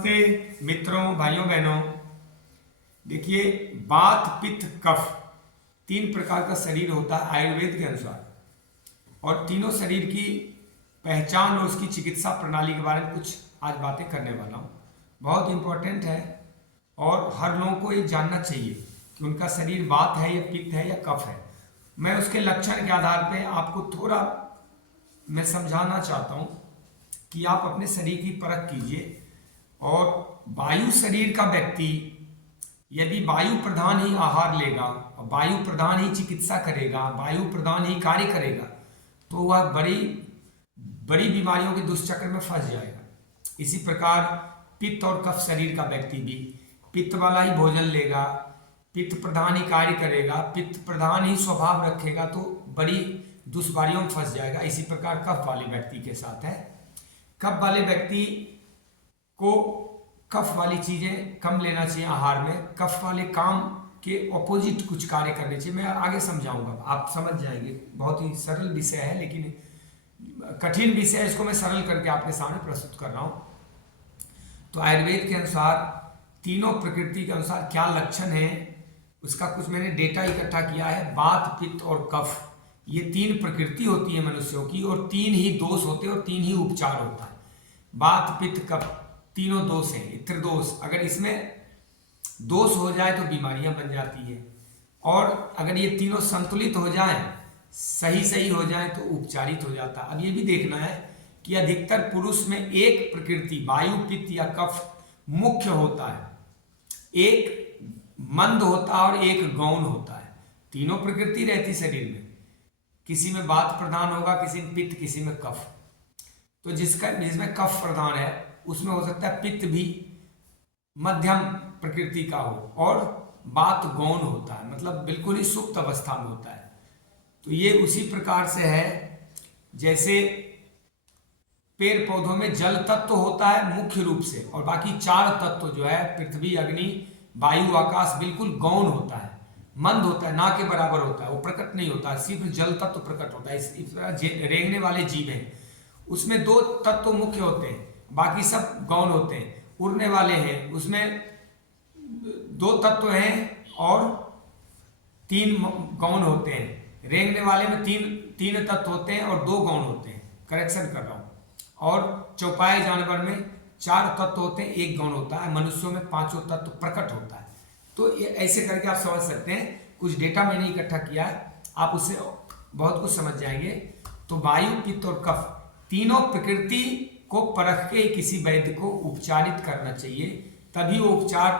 नमस्ते मित्रों, भाइयों बहनों। देखिए, वात पित्त कफ 3 प्रकार का शरीर होता है आयुर्वेद के अनुसार, और तीनों शरीर की पहचान और उसकी चिकित्सा प्रणाली के बारे में कुछ आज बातें करने वाला हूँ। बहुत इंपॉर्टेंट है और हर लोगों को ये जानना चाहिए कि उनका शरीर वात है या पित्त है या कफ है। मैं उसके लक्षण के आधार पर आपको थोड़ा मैं समझाना चाहता हूँ कि आप अपने शरीर की परख कीजिए। और वायु शरीर का व्यक्ति यदि वायु प्रधान ही आहार लेगा, वायु प्रधान ही चिकित्सा करेगा, वायु प्रधान ही कार्य करेगा, तो वह बड़ी बड़ी बीमारियों के दुष्चक्र में फंस जाएगा। इसी प्रकार पित्त और कफ शरीर का व्यक्ति भी पित्त वाला ही भोजन लेगा, पित्त प्रधान ही कार्य करेगा, पित्त प्रधान ही स्वभाव रखेगा, तो बड़ी दुष्वारियों में फंस जाएगा। इसी प्रकार कफ वाले व्यक्ति के साथ है। कफ वाले व्यक्ति को कफ वाली चीजें कम लेना चाहिए आहार में। कफ वाले काम के ऑपोजिट कुछ कार्य करने चाहिए। मैं आगे समझाऊंगा, आप समझ जाएंगे। बहुत ही सरल विषय है, लेकिन कठिन विषय है, इसको मैं सरल करके आपके सामने प्रस्तुत कर रहा हूं। तो आयुर्वेद के अनुसार तीनों प्रकृति के अनुसार क्या लक्षण है, उसका कुछ मैंने डेटा इकट्ठा किया है। वात पित्त और कफ, ये 3 प्रकृति होती है मनुष्यों की, और 3 ही दोष होते हैं और 3 ही उपचार होता है। वात पित्त कफ तीनों दोष हैं, त्रिदोष। अगर इसमें दोष हो जाए तो बीमारियां बन जाती है, और अगर ये तीनों संतुलित हो जाए, सही हो जाए, तो उपचारित हो जाता है। अब ये भी देखना है कि अधिकतर पुरुष में एक प्रकृति वायु पित्त या कफ मुख्य होता है, एक मंद होता है और एक गौण होता है। तीनों प्रकृति रहती शरीर में, किसी में वात प्रधान होगा, किसी में पित्त, किसी में कफ। तो जिसमें कफ प्रधान है उसमें हो सकता है पित्त भी मध्यम प्रकृति का हो, और वात गौण होता है, मतलब बिल्कुल ही सुप्त अवस्था में होता है। तो ये उसी प्रकार से है जैसे पेड़ पौधों में जल तत्व होता है मुख्य रूप से, और बाकी 4 तत्व जो है पृथ्वी अग्नि वायु आकाश बिल्कुल गौण होता है, मंद होता है, ना के बराबर होता है, वो प्रकट नहीं होता है, सिर्फ जल तत्व प्रकट होता है। इस तरह रेंगने वाले जीव हैं, उसमें 2 तत्व मुख्य होते हैं, बाकी सब गौण होते हैं। उड़ने वाले हैं, उसमें 2 तत्व हैं और 3 गौण होते हैं। रेंगने वाले में 3 तत्व होते हैं और 2 गौण होते हैं, करेक्शन कर रहा हूं। और चौपाए जानवर में 4 तत्व होते हैं, 1 गौण होता है। मनुष्यों में 5वां तत्व प्रकट होता है। तो ऐसे करके आप समझ सकते हैं। कुछ डेटा मैंने इकट्ठा किया है, आप उससे बहुत कुछ समझ जाएंगे। तो वायु पित्त और कफ तीनों प्रकृति को परख के किसी वैद्य को उपचारित करना चाहिए, तभी वो उपचार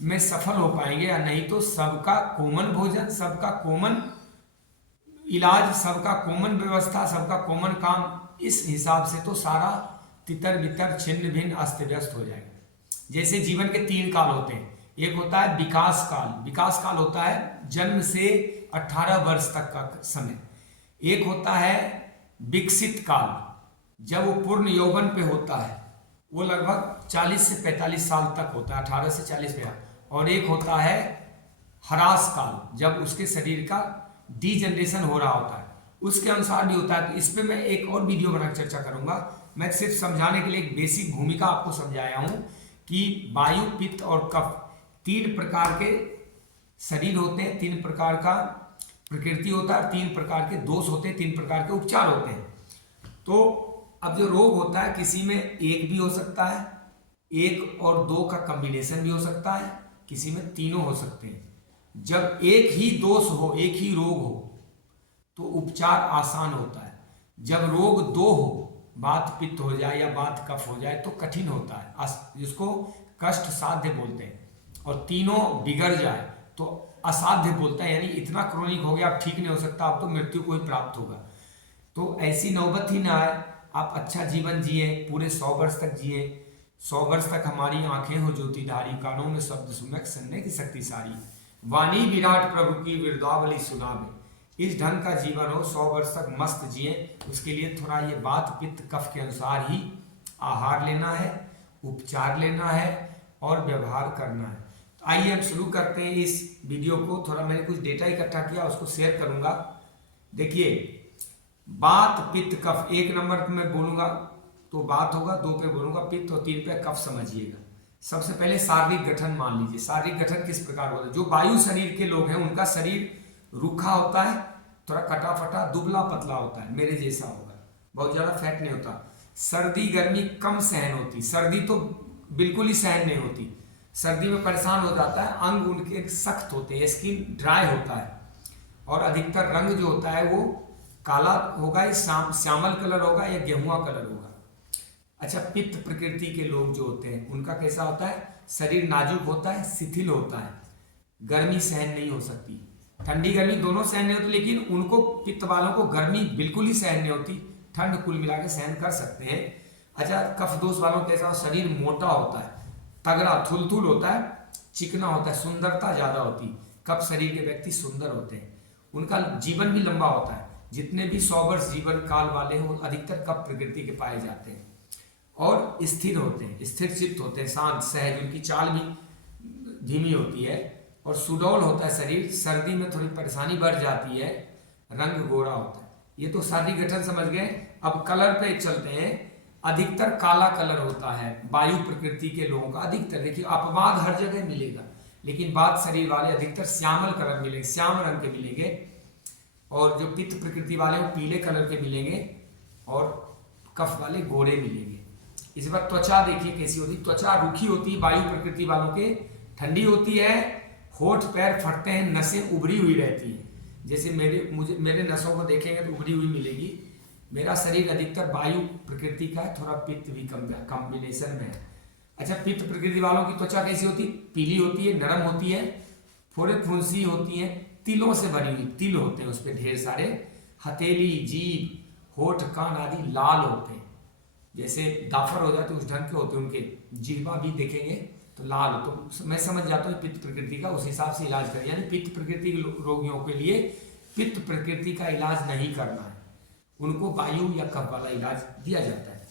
में सफल हो पाएंगे। या नहीं तो सबका कॉमन भोजन, सबका कॉमन इलाज, सबका कॉमन व्यवस्था, सबका कॉमन काम, इस हिसाब से तो सारा तितर बितर छिन्न भिन्न अस्त व्यस्त हो जाएगा। जैसे जीवन के 3 काल होते हैं। एक होता है विकास काल। विकास काल होता है जन्म से 18 वर्ष तक का समय। एक होता है विकसित काल, जब वो पूर्ण यौवन पे होता है, वो लगभग 40 से 45 साल तक होता है, 18 से 40 पे। और एक होता है ह्रास काल, जब उसके शरीर का डीजनरेशन हो रहा होता है, उसके अनुसार भी होता है। तो इस पे मैं एक और वीडियो बनाकर चर्चा करूंगा। मैं सिर्फ समझाने के लिए एक बेसिक भूमिका आपको समझाया हूं कि वायु पित्त और कफ 3 प्रकार के शरीर होते हैं, 3 प्रकार का प्रकृति होता है, 3 प्रकार के दोष होते हैं, 3 प्रकार के उपचार होते हैं। तो अब जो रोग होता है, किसी में 1 भी हो सकता है, 1 और 2 का कॉम्बिनेशन भी हो सकता है, किसी में तीनों हो सकते हैं। जब एक ही दोष हो, एक ही रोग हो, तो उपचार आसान होता है। जब रोग 2 हो, वात पित्त हो जाए या वात कफ हो जाए, तो कठिन होता है, जिसको कष्ट साध्य बोलते हैं। और तीनों बिगड़ जाए तो असाध्य बोलते हैं, यानी इतना क्रोनिक हो गया अब ठीक नहीं हो सकता, अब तो मृत्यु को ही प्राप्त होगा। तो ऐसी नौबत ही ना आए, आप अच्छा जीवन जिए, पूरे 100 वर्ष तक जिए। 100 वर्ष तक हमारी आंखें हो ज्योतिधारी, कानों में शब्द सुनक सुनने की शक्ति सारी, वाणी विराट प्रभु की विरदावली सुनावे, इस ढंग का जीवन हो, 100 वर्ष तक मस्त जिए। उसके लिए थोड़ा ये वात पित्त कफ के अनुसार ही आहार लेना है, उपचार लेना है और व्यवहार करना है। तो आइए हम शुरू करते हैं इस वीडियो को। थोड़ा मैंने कुछ डेटा इकट्ठा किया, उसको शेयर करूंगा। देखिए, वात पित्त कफ 1 नंबर पर मैं बोलूंगा तो बात होगा, 2 पे बोलूंगा पित्त और 3 पे कफ समझिएगा। सबसे पहले शारीरिक गठन मान लीजिए। शारीरिक गठन किस प्रकार होता है? जो वायु शरीर के लोग हैं उनका शरीर रूखा होता है, थोड़ा कटा फटा दुबला पतला होता है, मेरे जैसा होगा, बहुत ज्यादा फैट नहीं होता। सर्दी गर्मी कम सहन होती, सर्दी तो बिल्कुल ही सहन नहीं होती, सर्दी में परेशान हो जाता है, अंग उनके सख्त होते हैं, स्किन ड्राई होता है, और अधिकतर रंग जो होता है वो काला होगा या श्यामल कलर होगा या गेहुआ कलर होगा। अच्छा, पित्त प्रकृति के लोग जो होते हैं उनका कैसा होता है? शरीर नाजुक होता है, शिथिल होता है, गर्मी सहन नहीं हो सकती, ठंडी गर्मी दोनों सहन नहीं होती, लेकिन उनको पित्त वालों को गर्मी बिल्कुल ही सहन नहीं होती, ठंड कुल मिला के सहन कर सकते हैं। अच्छा, कफ दोष वालों कैसा? शरीर मोटा होता है, तगड़ा थुलथुल होता है, चिकना होता है, सुंदरता ज्यादा होती, कफ शरीर के व्यक्ति सुंदर होते हैं, उनका जीवन भी लंबा होता है। जितने भी 100 वर्ष जीवन काल वाले हैं वो अधिकतर कफ प्रकृति के पाए जाते हैं, और स्थिर होते हैं, स्थिर चित्त होते हैं, शांत सहज, उनकी चाल भी धीमी होती है, और सुडौल होता है शरीर, सर्दी में थोड़ी परेशानी बढ़ जाती है, रंग गोरा होता है। ये तो शारीरिक गठन समझ गए। अब कलर पे चलते हैं। अधिकतर काला कलर होता है वायु प्रकृति के लोगों का, अधिकतर। देखिए अपवाद हर जगह मिलेगा, लेकिन बात शरीर वाले अधिकतर श्यामल कलर मिलेंगे, श्याम रंग के मिलेंगे, और जो पित्त प्रकृति वाले वो पीले कलर के मिलेंगे, और कफ वाले गोरे मिलेंगे। इस बार त्वचा देखिए कैसी होती, त्वचा रूखी होती है वायु प्रकृति वालों के, ठंडी होती है, होठ पैर फटते हैं, नसें उभरी हुई रहती है। जैसे मेरे नसों को देखेंगे तो उभरी हुई मिलेगी। मेरा शरीर अधिकतर वायु प्रकृति का है, थोड़ा पित्त भी कॉम्बिनेशन में है। अच्छा, पित्त प्रकृति वालों की त्वचा कैसी होती? पीली होती है, नरम होती है, फोड़े फुंसी होती है, तिलों से भरी हुई, तिल होते हैं उस पर ढेर सारे, हथेली जीभ होठ कान आदि लाल होते हैं, जैसे दाफर हो जाते उस ढंग के होते हैं उनके, जिह्वा भी देखेंगे तो लाल। तो मैं समझ जाता हूँ पित्त प्रकृति का, उस हिसाब से इलाज करें। यानी पित्त प्रकृति के रोगियों के लिए पित्त प्रकृति का इलाज नहीं करना है, उनको वायु या कफ वाला इलाज दिया जाता है।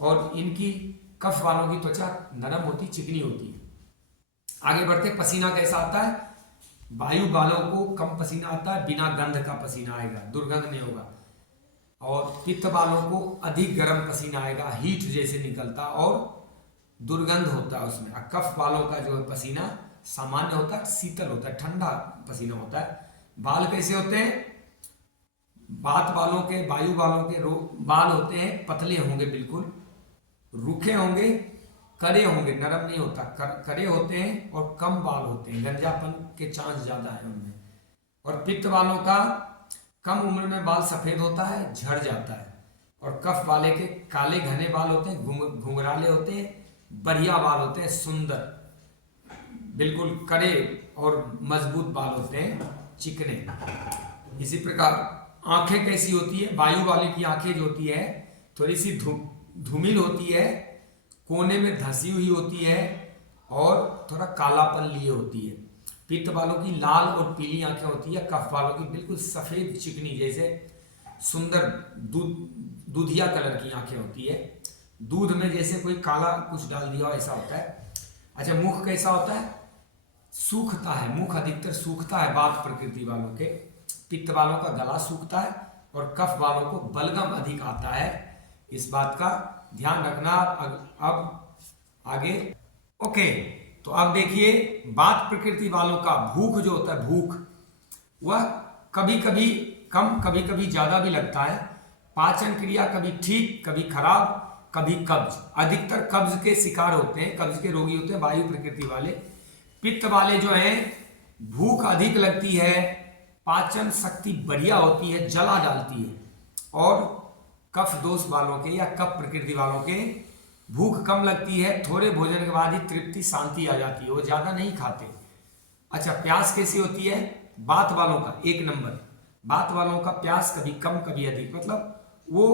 और इनकी कफ वालों की त्वचा नरम होती, चिकनी होती है। आगे बढ़ते, पसीना कैसा आता है? वायु वालों को कम पसीना आता है, बिना गंध का पसीना आएगा, दुर्गंध नहीं होगा। और पित्त वालों को अधिक गर्म पसीना आएगा, हीट जैसे निकलता, और दुर्गंध होता है उसमें। कफ वालों का जो है पसीना सामान्य होता है, शीतल होता है, ठंडा पसीना होता है। बाल कैसे होते हैं? बात वालों के, वायु वालों के बाल होते हैं पतले होंगे, बिल्कुल रूखे होंगे, कड़े होंगे, नरम नहीं होता, कड़े होते हैं, और कम बाल होते हैं, गंजापन के चांस ज्यादा है उनमें। और पित्त वालों का कम उम्र में बाल सफेद होता है, झड़ जाता है। और कफ वाले के काले घने बाल होते हैं, घुंघराले होते हैं, बढ़िया बाल होते हैं, सुंदर, बिल्कुल कड़े और मजबूत बाल होते हैं, चिकने। इसी प्रकार आंखें कैसी होती है? वायु वाले की आंखें जो होती है थोड़ी सी धूमिल होती है, कोने में धंसी हुई होती है, और थोड़ा कालापन लिए होती है। पित्त वालों की लाल और पीली आंखें होती है, कफ वालों की बिल्कुल सफेद चिकनी जैसे सुंदर दूधिया कलर की आंखें होती है, दूध में जैसे कोई काला कुछ डाल दिया ऐसा होता है। अच्छा, मुख कैसा होता है? सूखता है, मुख अधिकतर सूखता है बात प्रकृति वालों के। पित्त वालों का गला सूखता है, और कफ वालों को बलगम अधिक आता है, इस बात का ध्यान रखना। अब आगे ओके, तो अब देखिए बात प्रकृति वालों का भूख जो होता है, भूख वह कभी कभी कम कभी कभी ज्यादा भी लगता है, पाचन क्रिया कभी ठीक कभी खराब, कभी कब्ज, अधिकतर कब्ज के शिकार होते हैं, कब्ज के रोगी होते हैं वायु प्रकृति वाले। पित्त वाले जो हैं भूख अधिक लगती है, पाचन शक्ति बढ़िया होती है, जला डालती है। और कफ दोष वालों के या कफ प्रकृति वालों के भूख कम लगती है, थोड़े भोजन के बाद ही तृप्ति शांति आ जाती है, वो ज्यादा नहीं खाते। अच्छा, प्यास कैसी होती है? बात वालों का 1 नंबर, बात वालों का प्यास कभी कम कभी अधिक, मतलब वो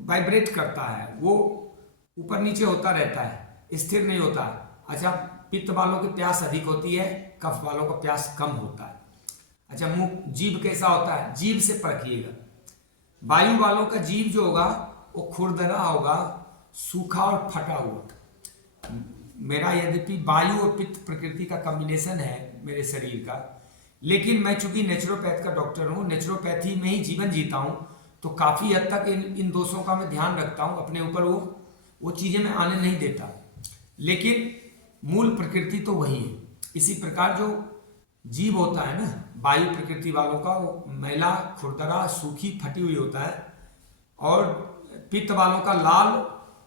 वाइब्रेट करता है, वो ऊपर नीचे होता रहता है, स्थिर नहीं होता। अच्छा, पित्त वालों की प्यास अधिक होती है, कफ वालों का प्यास कम होता है। अच्छा, मुंह जीभ कैसा होता है? जीभ से परखिएगा। वायु वालों का जीभ जो होगा वो खुरदरा होगा, सूखा और फटा हुआ। मेरा यद्यपि वायु और पित्त प्रकृति का कॉम्बिनेशन है मेरे शरीर का, लेकिन मैं चूंकि नेचुरोपैथ का डॉक्टर हूँ, नेचुरोपैथी में ही जीवन जीता हूँ, तो काफी हद तक इन दोषों का मैं ध्यान रखता हूँ अपने ऊपर, वो वो चीज़ें मैं आने नहीं देता, लेकिन मूल प्रकृति तो वही है। इसी प्रकार जो जीव होता है ना, वायु प्रकृति वालों का, वो मैला, खुरदरा, सूखी, फटी हुई होता है, और पित्त वालों का लाल,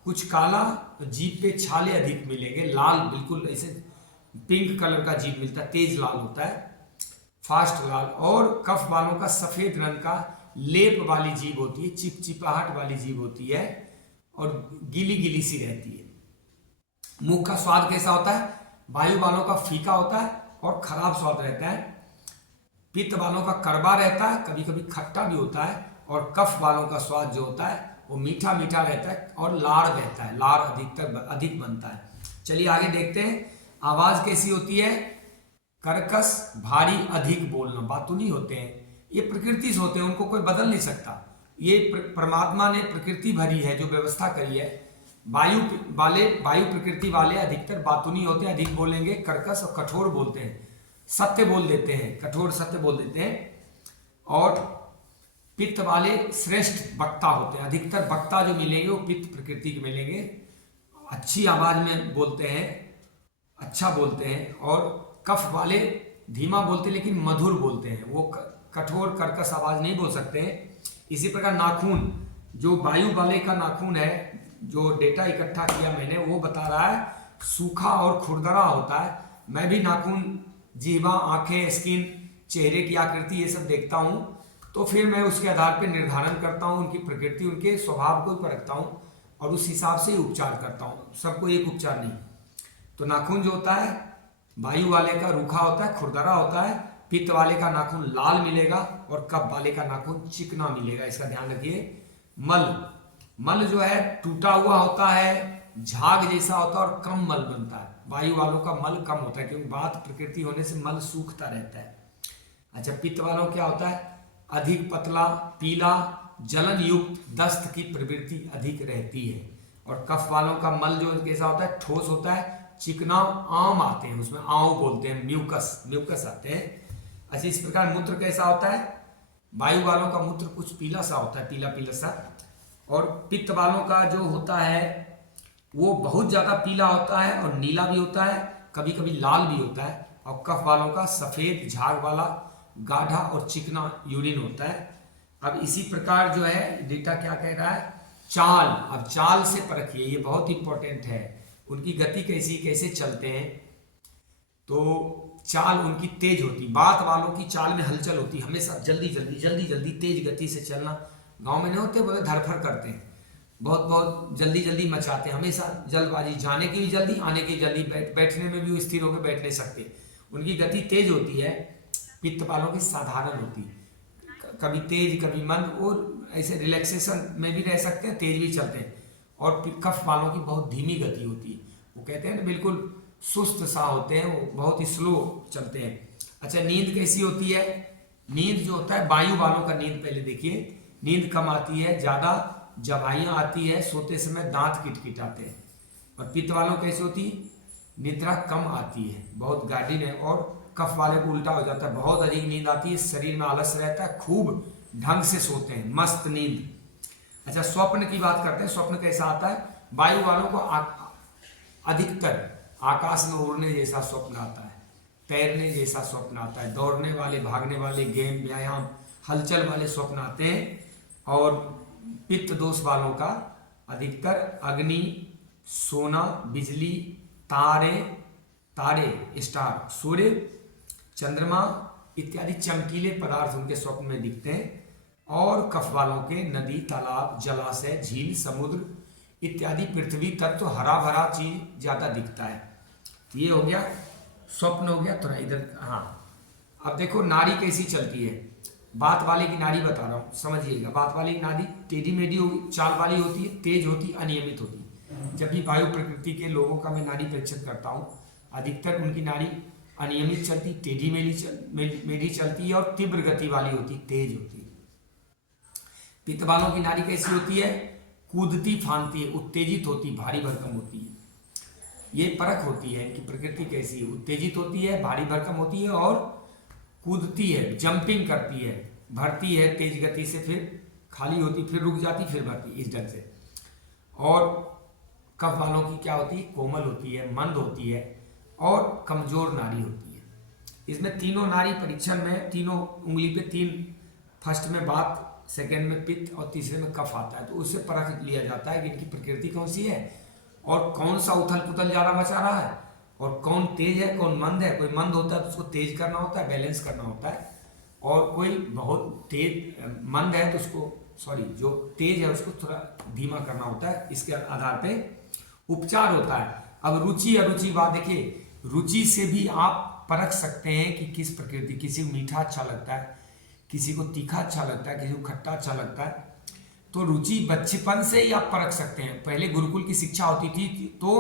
कुछ काला, जीभ पे छाले अधिक मिलेंगे, लाल बिल्कुल ऐसे पिंक कलर का जीभ मिलता है, तेज लाल होता है, फास्ट लाल। और कफ वालों का सफेद रंग का लेप वाली जीभ होती है, चिपचिपाहट वाली जीभ होती है, और गीली गीली सी रहती है। मुख का स्वाद कैसा होता है? वायु वालों का फीका होता है और खराब स्वाद रहता है। पित्त वालों का कड़वा रहता है, कभी कभी खट्टा भी होता है। और कफ वालों का स्वाद जो होता है वो मीठा मीठा रहता है और लाड़ रहता है, लाड़ अधिक बनता है। चलिए आगे देखते हैं। आवाज कैसी होती है? कर्कश, भारी, अधिक बोलना, बातूनी होते हैं। ये प्रकृति से होते हैं, उनको कोई बदल नहीं सकता। ये परमात्मा ने प्रकृति भरी है, जो व्यवस्था करी है। वायु प्रकृति वाले अधिकतर बातूनी होते हैं, अधिक बोलेंगे, कर्कश और कठोर बोलते हैं, सत्य बोल देते हैं, कठोर सत्य बोल देते हैं। और पित्त वाले श्रेष्ठ वक्ता होते हैं, अधिकतर वक्ता जो मिलेंगे वो पित्त प्रकृति के मिलेंगे, अच्छी आवाज में बोलते हैं, अच्छा बोलते हैं। और कफ वाले धीमा बोलते हैं लेकिन मधुर बोलते हैं, वो कठोर कर्कश आवाज नहीं बोल सकते हैं। इसी प्रकार नाखून, जो वायु वाले का नाखून है, जो डेटा इकट्ठा किया मैंने, वो बता रहा है सूखा और खुरदरा होता है। मैं भी नाखून, जीवा, आंखें, स्किन, चेहरे की आकृति, ये सब देखता हूँ, तो फिर मैं उसके आधार पर निर्धारण करता हूँ, उनकी प्रकृति, उनके स्वभाव को परखता हूँ और उस हिसाब से ही उपचार करता हूँ। सबको एक उपचार नहीं। तो नाखून जो होता है वायु वाले का रूखा होता है, खुरदरा होता है। पित्त वाले का नाखून लाल मिलेगा और कफ वाले का नाखून चिकना मिलेगा, इसका ध्यान रखिए। मल जो है टूटा हुआ होता है, झाग जैसा होता है और कम मल बनता है। वायु वालों का मल कम होता है, क्योंकि वात प्रकृति होने से मल सूखता रहता है। अच्छा, पित्त वालों क्या होता है? अधिक पतला, पीला, जलन युक्त, दस्त की प्रवृत्ति अधिक रहती है। और कफ वालों का मल जो कैसा होता है? ठोस होता है, चिकना, आम आते हैं, उसमें आंव बोलते हैं, म्यूकस आते हैं। अच्छा, इस प्रकार मूत्र कैसा होता है? वायु वालों का मूत्र कुछ पीला सा होता है, पीला पीला सा। और पित्त वालों का जो होता है वो बहुत ज्यादा पीला होता है और नीला भी होता है, कभी कभी लाल भी होता है। और कफ वालों का सफेद, झाग वाला, गाढ़ा और चिकना यूरिन होता है। अब इसी प्रकार जो है डेटा क्या कह रहा है? चाल। अब चाल से परखिए, ये बहुत इंपॉर्टेंट है। उनकी गति कैसे चलते हैं? तो चाल उनकी तेज होती, बात वालों की चाल में हलचल होती, हमेशा जल्दी तेज गति से चलना। गांव में नहीं होते, बोले धरफर करते हैं, बहुत जल्दी मचाते हैं, हमेशा जल्दबाजी, जाने की भी जल्दी, आने की जल्दी, बैठने में भी स्थिर होकर बैठ नहीं सकते। उनकी गति तेज होती है। पित्त वालों की साधारण होती, कभी तेज कभी मंद, और ऐसे रिलैक्सेशन में भी रह सकते हैं, तेज भी चलते हैं। और कफ वालों की बहुत धीमी गति होती है, वो कहते हैं ना बिल्कुल सुस्त सा होते हैं, वो बहुत ही स्लो चलते हैं। अच्छा, नींद कैसी होती है? नींद जो होता है वायु वालों का नींद पहले देखिए, नींद कम आती है, ज्यादा जवाइयाँ आती है, सोते समय दांत किटकिटाते हैं। और पित्त वालों कैसी होती? निद्रा कम आती है, बहुत गाढ़ी है। और कफ वाले को उल्टा हो जाता है, बहुत अधिक नींद आती है, शरीर में आलस रहता है, खूब ढंग से सोते हैं, मस्त नींद। अच्छा, स्वप्न की बात करते हैं। स्वप्न कैसा आता है? वायु वालों को अधिकतर आकाश में उड़ने जैसा स्वप्न आता है, तैरने जैसा स्वप्न आता है, दौड़ने वाले, भागने वाले, गेम, व्यायाम, हलचल वाले स्वप्न आते हैं। और पित्त दोष वालों का अधिकतर अग्नि, सोना, बिजली, तारे, स्टार, सूर्य, चंद्रमा इत्यादि चमकीले पदार्थ उनके स्वप्न में दिखते हैं। और कफ वालों के नदी, तालाब, जलाशय, झील, समुद्र इत्यादि पृथ्वी तत्व, हरा भरा चीज ज्यादा दिखता है। ये हो गया स्वप्न, हो गया। थोड़ा इधर, हाँ। अब देखो नाड़ी कैसी चलती है। बात वाले की नाड़ी बता रहा हूँ, समझिएगा। बात वाली की नाड़ी टेढ़ी मेढ़ी चाल वाली होती है, तेज होती, अनियमित होती है। जब भी वायु प्रकृति के लोगों का मैं नाड़ी परीक्षण करता हूँ, अधिकतर उनकी नाड़ी अनियमित चलती, टेढ़ी मेढ़ी चलती है और तीव्र गति वाली होती, तेज होती है। पित्त वालों की नाड़ी कैसी होती है? कूदती फांदती है, उत्तेजित होती, भारी भरकम होती है। ये परख होती है कि प्रकृति कैसी है, उत्तेजित होती है, भारी भरकम होती है और कूदती है, जंपिंग करती है, भरती है तेज गति से, फिर खाली होती, फिर रुक जाती, फिर भरती, इस ढंग से। और कफ वालों की क्या होती है, कोमल होती है, मंद होती है और कमजोर नाड़ी होती है। इसमें तीनों नाड़ी परीक्षण में तीनों उंगली पे तीन, फर्स्ट में बात, सेकंड में पित्त और तीसरे में कफ आता है। तो उससे परख लिया जाता है कि इनकी प्रकृति कौन सी है और कौन सा उथल पुथल ज़्यादा मचा रहा है और कौन तेज है कौन मंद है। कोई मंद होता है तो उसको तेज करना होता है, बैलेंस करना होता है, और कोई बहुत तेज मंद है तो उसको जो तेज है उसको थोड़ा धीमा करना होता है। इसके आधार पे उपचार होता है। अब रुचि अरुचि बात देखिए, रुचि से भी आप परख सकते हैं कि किस प्रकृति, किसी को मीठा अच्छा लगता है, किसी को तीखा अच्छा लगता है, किसी को खट्टा अच्छा लगता है। तो रुचि बचपन से ही आप परख सकते हैं। पहले गुरुकुल की शिक्षा होती थी तो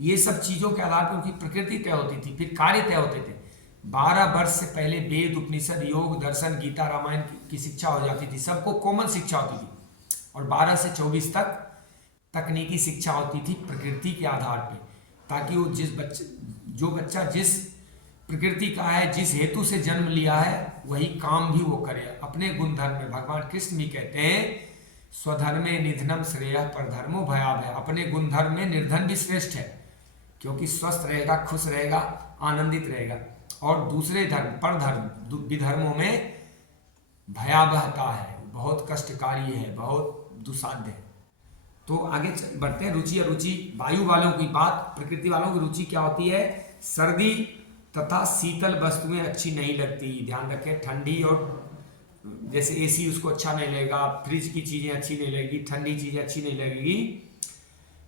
ये सब चीज़ों के आधार पर उनकी प्रकृति तय होती थी, फिर कार्य तय होते थे। 12 वर्ष से पहले वेद, उपनिषद, योग, दर्शन, गीता, रामायण की शिक्षा हो जाती थी, सबको कॉमन शिक्षा होती थी। और 12 से 24 तक तकनीकी शिक्षा होती थी प्रकृति के आधार पे, ताकि वो जो बच्चा जिस प्रकृति का है, जिस हेतु से जन्म लिया है, वही काम भी वो करे अपने गुणधर्म में। भगवान कृष्ण भी कहते हैं स्वधर्मे निधनम श्रेयः परधर्मो भयावह। अपने गुणधर्म में निर्धन भी श्रेष्ठ है, क्योंकि स्वस्थ रहेगा, खुश रहेगा, आनंदित रहेगा। और दूसरे धर्म परधर्म विधर्मों में भयावहता है, बहुत कष्टकारी है, बहुत दुस्साध्य है। तो आगे बढ़ते हैं। रुचि अरुचि, वायु वालों की बात, प्रकृति वालों की रुचि क्या होती है, सर्दी तथा शीतल वस्तुएं अच्छी नहीं लगती। ध्यान रखें, ठंडी और जैसे एसी उसको अच्छा नहीं लगेगा, फ्रिज की चीजें अच्छी नहीं लगेगी, ठंडी चीजें अच्छी नहीं लगेगी।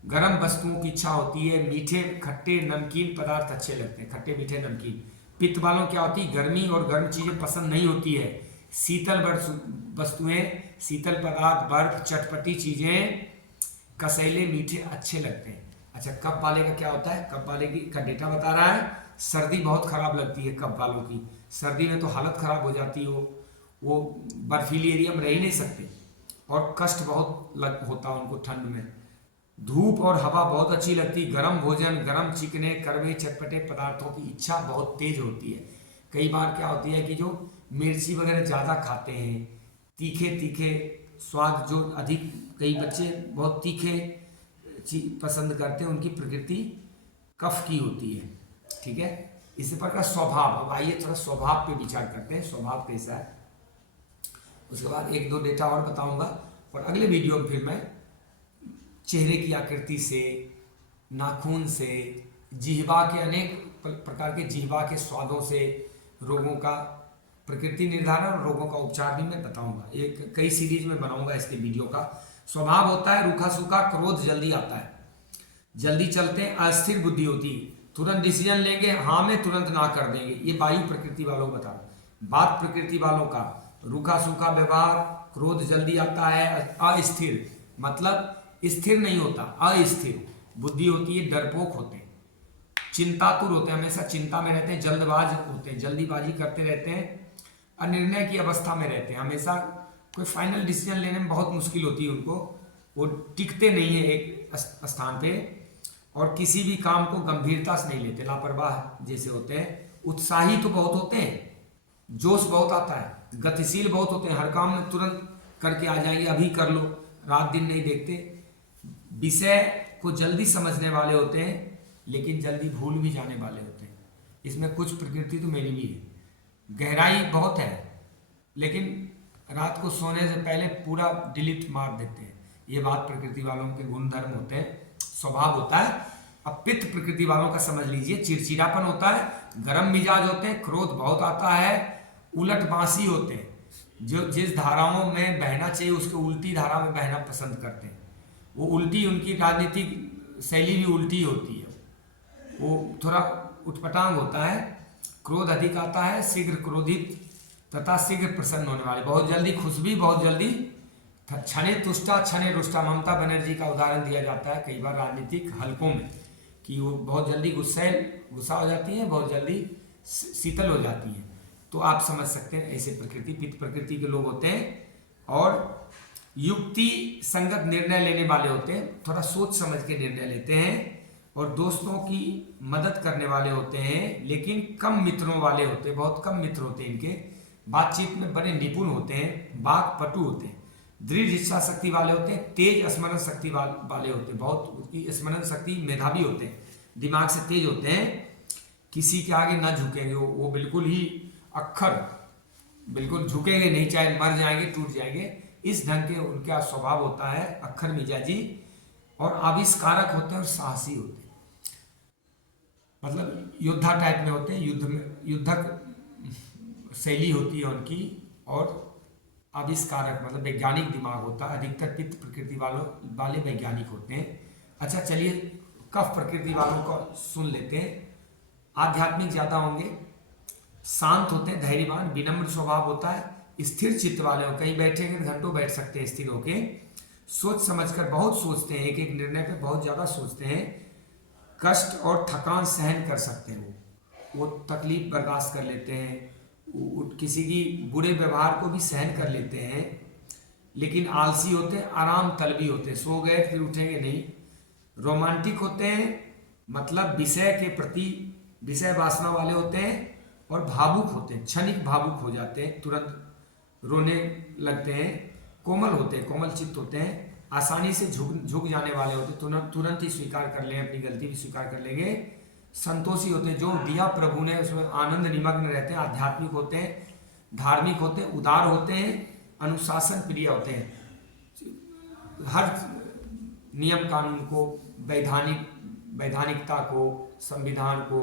गर्म वस्तुओं की इच्छा होती है, मीठे खट्टे नमकीन पदार्थ अच्छे लगते हैं, खट्टे मीठे नमकीन। पित्त वालों क्या होती है, गर्मी और गर्म चीजें पसंद नहीं होती है। शीतल वस्तुएं, शीतल पदार्थ, बर्फ, चटपटी चीजें, कसैले मीठे अच्छे लगते हैं। अच्छा, कफ वाले का क्या होता है, कफ वाले का डेटा बता रहा है, सर्दी बहुत खराब लगती है कफ वालों की। सर्दी में तो हालत खराब हो जाती है, वो बर्फीली एरिया में रह ही नहीं सकते और कष्ट बहुत होता है उनको ठंड में। धूप और हवा बहुत अच्छी लगती, गर्म भोजन, गर्म चिकने कड़वे चटपटे पदार्थों की इच्छा बहुत तेज होती है। कई बार क्या होती है कि जो मिर्ची वगैरह ज़्यादा खाते हैं, तीखे तीखे स्वाद जो अधिक, कई बच्चे बहुत तीखे चीज पसंद करते हैं, उनकी प्रकृति कफ की होती है। ठीक है, इसी प्रकार स्वभाव। अब आइए थोड़ा स्वभाव पे विचार करते हैं, स्वभाव कैसा है। उसके बाद 1-2 डेटा और बताऊंगा, और अगले वीडियो में फिर मैं चेहरे की आकृति से, नाखून से, जिह्वा के अनेक प्रकार के जिह्वा के स्वादों से रोगों का प्रकृति निर्धारण और रोगों का उपचार भी मैं बताऊंगा। एक कई सीरीज में बनाऊंगा इसके वीडियो का। स्वभाव होता है रूखा सूखा, क्रोध जल्दी आता है, जल्दी चलते हैं, अस्थिर बुद्धि होती है, तुरंत डिसीजन लेंगे, हाँ में तुरंत ना कर देंगे। ये वायु प्रकृति वालों को बता। बात प्रकृति वालों का रूखा सूखा व्यवहार, क्रोध जल्दी आता है, अस्थिर मतलब स्थिर नहीं होता, अस्थिर बुद्धि होती है, डरपोक होते हैं, चिंतातुर होते हैं, हमेशा चिंता में रहते हैं, जल्दबाज होते हैं, जल्दीबाजी करते रहते हैं, अनिर्णय की अवस्था में रहते हैं, हमेशा कोई फाइनल डिसीजन लेने में बहुत मुश्किल होती है उनको, वो टिकते नहीं है एक स्थान पे, और किसी भी काम को गंभीरता से नहीं लेते, लापरवाह जैसे होते हैं। उत्साही तो बहुत होते हैं, जोश बहुत आता है, गतिशील बहुत होते हैं, हर काम में तुरंत करके आ जाएंगे, अभी कर लो, रात दिन नहीं देखते। विषय को जल्दी समझने वाले होते हैं, लेकिन जल्दी भूल भी जाने वाले होते हैं। इसमें कुछ प्रकृति तो मेरी भी है। गहराई बहुत है, लेकिन रात को सोने से पहले पूरा डिलीट मार देते हैं। ये बात प्रकृति वालों के गुणधर्म होते हैं, स्वभाव होता है। अब पित्त प्रकृति वालों का समझ लीजिए, चिड़चिड़ापन होता है, गर्म मिजाज होते हैं, क्रोध बहुत आता है, उलट बांसी होते हैं, जो जिस धाराओं में बहना चाहिए उसके उल्टी धारा में बहना पसंद करते हैं। वो उल्टी, उनकी राजनीतिक शैली भी उल्टी होती है, वो थोड़ा उटपटांग होता है, क्रोध अधिक आता है, शीघ्र क्रोधित तथा शीघ्र प्रसन्न होने वाले, बहुत जल्दी खुश भी, बहुत जल्दी क्षणे तुष्टा क्षणे रुष्टा। ममता बनर्जी का उदाहरण दिया जाता है कई बार राजनीतिक हलकों में, कि वो बहुत जल्दी गुस्सा हो जाती है, बहुत जल्दी शीतल हो जाती है। तो आप समझ सकते हैं ऐसे प्रकृति, पित्त प्रकृति के लोग होते हैं, और युक्ति संगत निर्णय लेने वाले होते हैं, थोड़ा सोच समझ के निर्णय लेते हैं, और दोस्तों की मदद करने वाले होते हैं, लेकिन कम मित्रों वाले होते हैं, बहुत कम मित्र होते हैं इनके। बातचीत में बड़े निपुण होते हैं, वाक्पटु होते हैं, दृढ़ इच्छा शक्ति वाले होते हैं, तेज स्मरण शक्ति वाले होते हैं, बहुत उसकी स्मरण शक्ति, मेधावी होते हैं, दिमाग से तेज होते हैं, किसी के आगे ना झुकेंगे, वो बिल्कुल ही अक्खर, बिल्कुल झुकेंगे नहीं, चाहे मर जाएंगे टूट जाएंगे, इस ढंग के उनका स्वभाव होता है, अक्खर मिजाजी, और आविष्कारक होते हैं और साहसी होते हैं, मतलब योद्धा टाइप में होते हैं, युद्ध में युद्धक शैली होती है उनकी, और आविष्कारक मतलब वैज्ञानिक दिमाग होता है, अधिकतर पित्त प्रकृति वाले वैज्ञानिक होते हैं। अच्छा चलिए कफ प्रकृति वालों को सुन लेते हैं। आध्यात्मिक ज़्यादा होंगे, शांत होते हैं, धैर्यवान, विनम्र स्वभाव होता है, स्थिर चित्त वाले हो, कहीं बैठेंगे तो घंटों बैठ सकते हैं स्थिर होके, सोच समझकर बहुत सोचते हैं, एक एक निर्णय पे बहुत ज़्यादा सोचते हैं, कष्ट और थकान सहन कर सकते हैं, वो तकलीफ बर्दाश्त कर लेते हैं, किसी की बुरे व्यवहार को भी सहन कर लेते हैं, लेकिन आलसी होते हैं, आराम तलबी होते हैं, सो गए फिर उठेंगे नहीं। रोमांटिक होते हैं, मतलब विषय के प्रति विषय वासना वाले होते हैं, और भावुक होते हैं, क्षणिक भावुक हो जाते हैं, तुरंत रोने लगते हैं। कोमल होते हैं, कोमल चित्त होते हैं, आसानी से झुक जाने वाले होते हैं, तुरंत ही स्वीकार कर लें, अपनी गलती भी स्वीकार कर लेंगे। संतोषी होते हैं, जो दिया प्रभु ने उसमें आनंद निमग्न रहते हैं। आध्यात्मिक होते हैं, धार्मिक होते हैं, उदार होते हैं, अनुशासन प्रिय होते हैं, हर नियम कानून को, वैधानिकता को, संविधान को,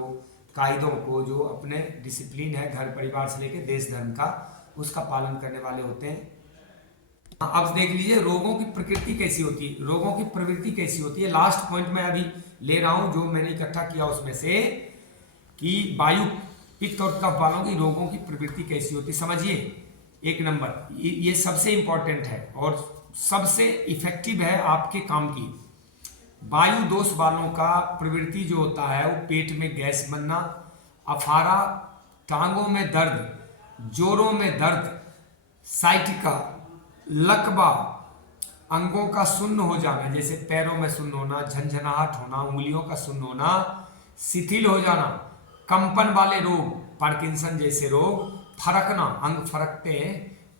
कायदों को, जो अपने डिसिप्लिन है घर परिवार से लेकर देश धर्म का, उसका पालन करने वाले होते हैं। अब देख लीजिए रोगों की प्रकृति कैसी होती है, रोगों की प्रवृत्ति कैसी होती है। लास्ट पॉइंट मैं अभी ले रहा हूं जो मैंने इकट्ठा किया उसमें से, कि वायु पित्त और कफ वालों की रोगों की प्रवृत्ति कैसी होती है। समझिए, एक नंबर, ये सबसे इंपॉर्टेंट है और सबसे इफेक्टिव है आपके काम की। वायु दोष वालों का प्रवृत्ति जो होता है, वो पेट में गैस बनना, अफारा, टांगों में दर्द, जोड़ों में दर्द, साइटिका, लकवा, अंगों का सुन्न हो जाना, जैसे पैरों में सुन्न होना, झंझनाहट होना, उंगलियों का सुन्न होना, शिथिल हो जाना, कंपन वाले रोग, पार्किंसन जैसे रोग, फरकना, अंग फरकते हैं,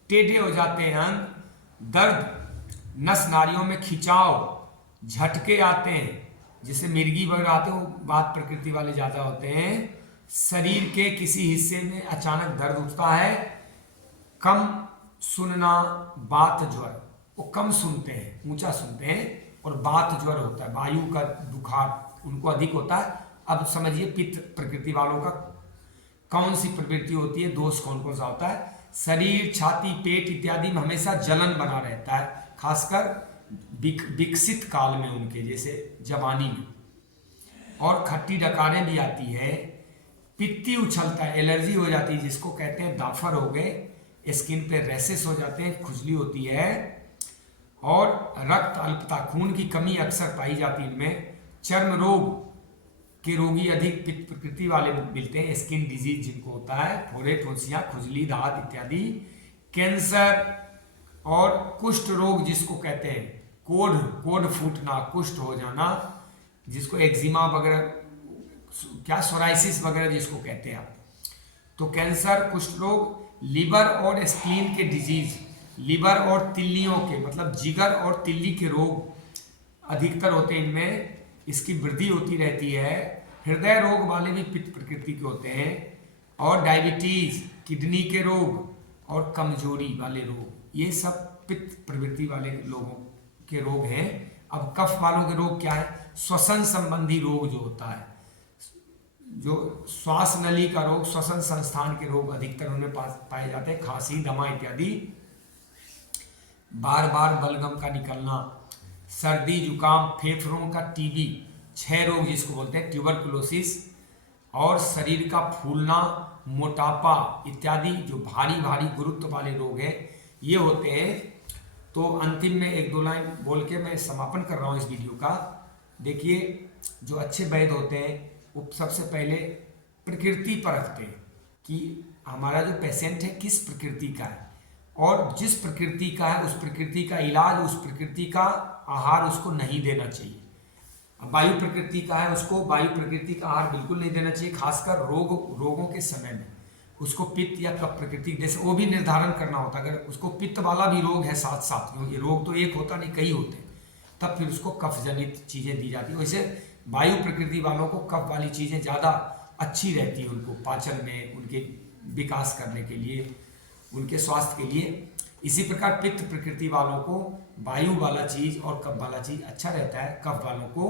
टेढ़े हो जाते हैं अंग, दर्द, नस नाड़ियों में खिंचाव, झटके आते हैं, जैसे मिर्गी वगैरह आते हैं, वो वात प्रकृति वाले ज्यादा होते हैं, शरीर के किसी हिस्से में अचानक दर्द उठता है, कम सुनना, बात ज्वर, वो कम सुनते हैं, ऊंचा सुनते हैं, और बात ज्वर होता है, वायु का बुखार उनको अधिक होता है। अब समझिए पित्त प्रकृति वालों का कौन सी प्रवृत्ति होती है, दोष कौन कौन सा होता है। शरीर, छाती, पेट इत्यादि में हमेशा जलन बना रहता है, खासकर विकसित काल में उनके, जैसे जवानी में, और खट्टी डकारें भी आती है, पित्ती उछलता है, एलर्जी हो जाती है जिसको कहते हैं, दाफर हो गए, स्किन पे रैसेस हो जाते हैं, खुजली होती है, और रक्त अल्पता, खून की कमी अक्सर पाई जाती है इनमें। चर्म रोग के रोगी अधिक पित्त प्रकृति वाले मिलते हैं, स्किन डिजीज जिनको होता है, फोड़े, फुंसियां, खुजली, दाद इत्यादि। कैंसर और कुष्ठ रोग जिसको कहते हैं, कोढ़ फूटना, कुष्ठ हो जाना, जिसको एक्जिमा वगैरह, क्या सोराइसिस वगैरह जिसको कहते हैं आप, तो कैंसर, कुष्ठ रोग। लीवर और स्प्लीन के डिजीज, लीवर और तिल्लियों के, मतलब जिगर और तिल्ली के रोग अधिकतर होते हैं इनमें, इसकी वृद्धि होती रहती है। हृदय रोग वाले भी पित्त प्रकृति के होते हैं, और डायबिटीज, किडनी के रोग और कमजोरी वाले रोग, ये सब पित्त प्रवृत्ति वाले लोगों के रोग हैं। अब कफ वालों के रोग क्या है, श्वसन संबंधी रोग जो होता है, जो श्वास नली का रोग, श्वसन संस्थान के रोग अधिकतर उनमें पाए जाते हैं, खांसी, दमा इत्यादि। बार बार बलगम का निकलना, सर्दी, जुकाम, फेफड़ों का टीबी, क्षय रोग जिसको बोलते हैं, ट्यूबरकुलोसिस, और शरीर का फूलना, मोटापा इत्यादि जो भारी भारी गुरुत्व वाले रोग हैं, ये होते हैं। तो अंतिम में एक दो लाइन बोल के मैं समापन कर रहा हूँ इस वीडियो का। देखिए, जो अच्छे वैद्य होते हैं वो सबसे पहले प्रकृति परखते हैं कि हमारा जो पेशेंट है किस प्रकृति का है, और जिस प्रकृति का है उस प्रकृति का इलाज, उस प्रकृति का आहार उसको नहीं देना चाहिए। अब वायु प्रकृति का है, उसको वायु प्रकृति का आहार बिल्कुल नहीं देना चाहिए, खासकर रोगों के समय में। उसको पित्त या कफ प्रकृति, जैसे वो भी निर्धारण करना होता है। अगर उसको पित्त वाला भी रोग है साथ साथ, क्योंकि रोग तो एक होता नहीं, कई होते हैं, तब फिर उसको कफ जनित चीज़ें दी जाती है। वैसे वायु प्रकृति वालों को कफ वाली चीज़ें ज़्यादा अच्छी रहती है, उनको पाचन में, उनके विकास करने के लिए, उनके स्वास्थ्य के लिए। इसी प्रकार पित्त प्रकृति वालों को वायु वाला चीज़ और कफ वाला चीज़ अच्छा रहता है। कफ वालों को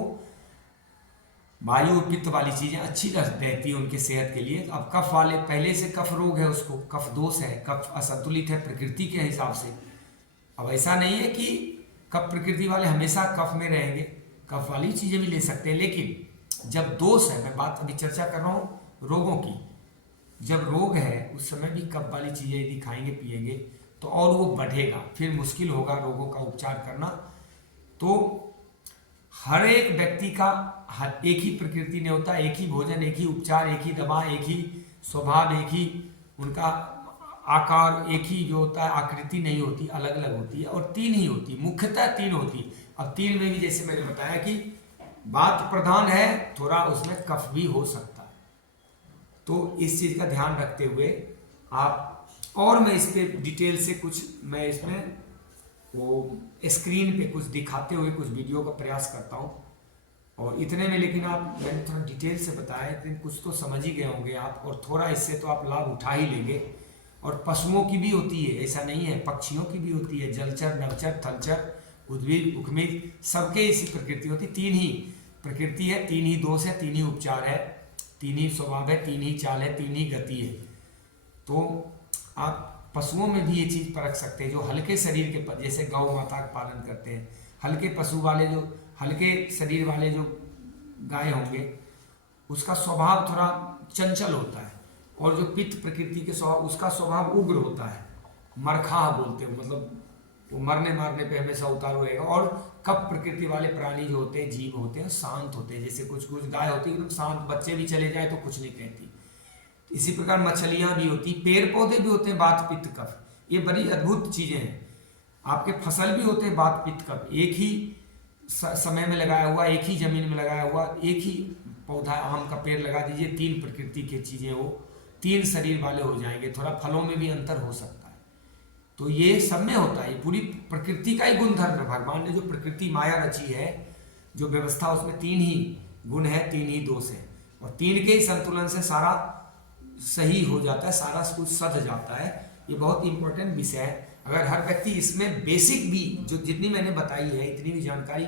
वायु और पित्त वाली चीज़ें अच्छी रहती है उनके सेहत के लिए। अब कफ वाले, पहले से कफ रोग है, उसको कफ दोष है, कफ असंतुलित है प्रकृति के हिसाब से। अब ऐसा नहीं है कि कफ प्रकृति वाले हमेशा कफ में रहेंगे, कफ वाली चीज़ें भी ले सकते हैं, लेकिन जब दोष है, मैं बात अभी चर्चा कर रहा हूँ रोगों की, जब रोग है उस समय भी कफ वाली चीज़ें यदि खाएंगे पिएंगे तो और वो बढ़ेगा, फिर मुश्किल होगा रोगों का उपचार करना। तो हर एक व्यक्ति का एक ही प्रकृति नहीं होता, एक ही भोजन, एक ही उपचार, एक ही दवा, एक ही स्वभाव, एक ही उनका आकार, एक ही जो होता है आकृति नहीं होती, अलग अलग होती है। और तीन ही होती, मुख्यतः तीन होती। अब तीन में भी जैसे मैंने बताया कि वात प्रधान है, थोड़ा उसमें कफ भी हो सकता है। तो इस चीज़ का ध्यान रखते हुए आप, और मैं इस पे डिटेल से कुछ, मैं इसमें वो स्क्रीन पे कुछ दिखाते हुए कुछ वीडियो का प्रयास करता हूँ, और इतने में, लेकिन आप, मैंने थोड़ा डिटेल से बताया, लेकिन कुछ तो समझ ही गए होंगे आप, और थोड़ा इससे तो आप लाभ उठा ही लेंगे। और पशुओं की भी होती है, ऐसा नहीं है, पक्षियों की भी होती है, जलचर, नवचर, थलचर, उद्भिद, उद्भिद, सबके इसी प्रकृति होती। तीन ही प्रकृति है, तीन ही दोष है, तीन ही उपचार है, तीन ही स्वभाव है, तीन ही चाल है, तीन ही गति है। तो आप पशुओं में भी ये चीज़ परख सकते हैं, जो हल्के शरीर के, जैसे गौ माता का पालन करते हैं, हल्के पशु वाले, जो हल्के शरीर वाले जो गाय होंगे, उसका स्वभाव थोड़ा चंचल होता है। और जो पित्त प्रकृति के स्वभाव, उसका स्वभाव उग्र होता है, मरखा बोलते हैं, मतलब वो मरने मारने पे हमेशा उतारू रहेगा। और कफ प्रकृति वाले प्राणी जो होते हैं, जीव होते हैं, शांत होते हैं। जैसे कुछ कुछ गाय होती है एकदम शांत, बच्चे भी चले जाए तो कुछ नहीं कहती। इसी प्रकार मछलियाँ भी होती, पेड़ पौधे भी होते हैं, वात पित्त कफ, ये बड़ी अद्भुत चीज़ें हैं। आपके फसल भी होते हैं वात पित्त कफ, एक ही समय में लगाया हुआ, एक ही जमीन में लगाया हुआ, एक ही पौधा, आम का पेड़ लगा दीजिए, तीन प्रकृति की चीज़ें, वो तीन शरीर वाले हो जाएंगे। थोड़ा फलों में भी अंतर हो सकता है, तो ये सब में होता है। पूरी प्रकृति का ही गुणधर्म है। भगवान ने जो प्रकृति माया रची है, जो व्यवस्था, उसमें तीन ही गुण है, तीन ही दोष है, और तीन के ही संतुलन से सारा सही हो जाता है, सारा कुछ सध जाता है। ये बहुत इंपॉर्टेंट विषय है। अगर हर व्यक्ति इसमें बेसिक भी, जो जितनी मैंने बताई है, इतनी भी जानकारी,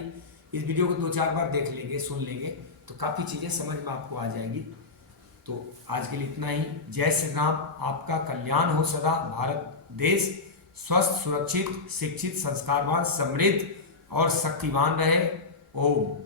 इस वीडियो को 2-4 बार देख लेंगे, सुन लेंगे, तो काफ़ी चीज़ें समझ में आपको आ जाएगी। तो आज के लिए इतना ही। जय श्री राम। आपका कल्याण हो सदा। भारत देश स्वस्थ, सुरक्षित, शिक्षित, संस्कारवान, समृद्ध और शक्तिवान रहे। ओम।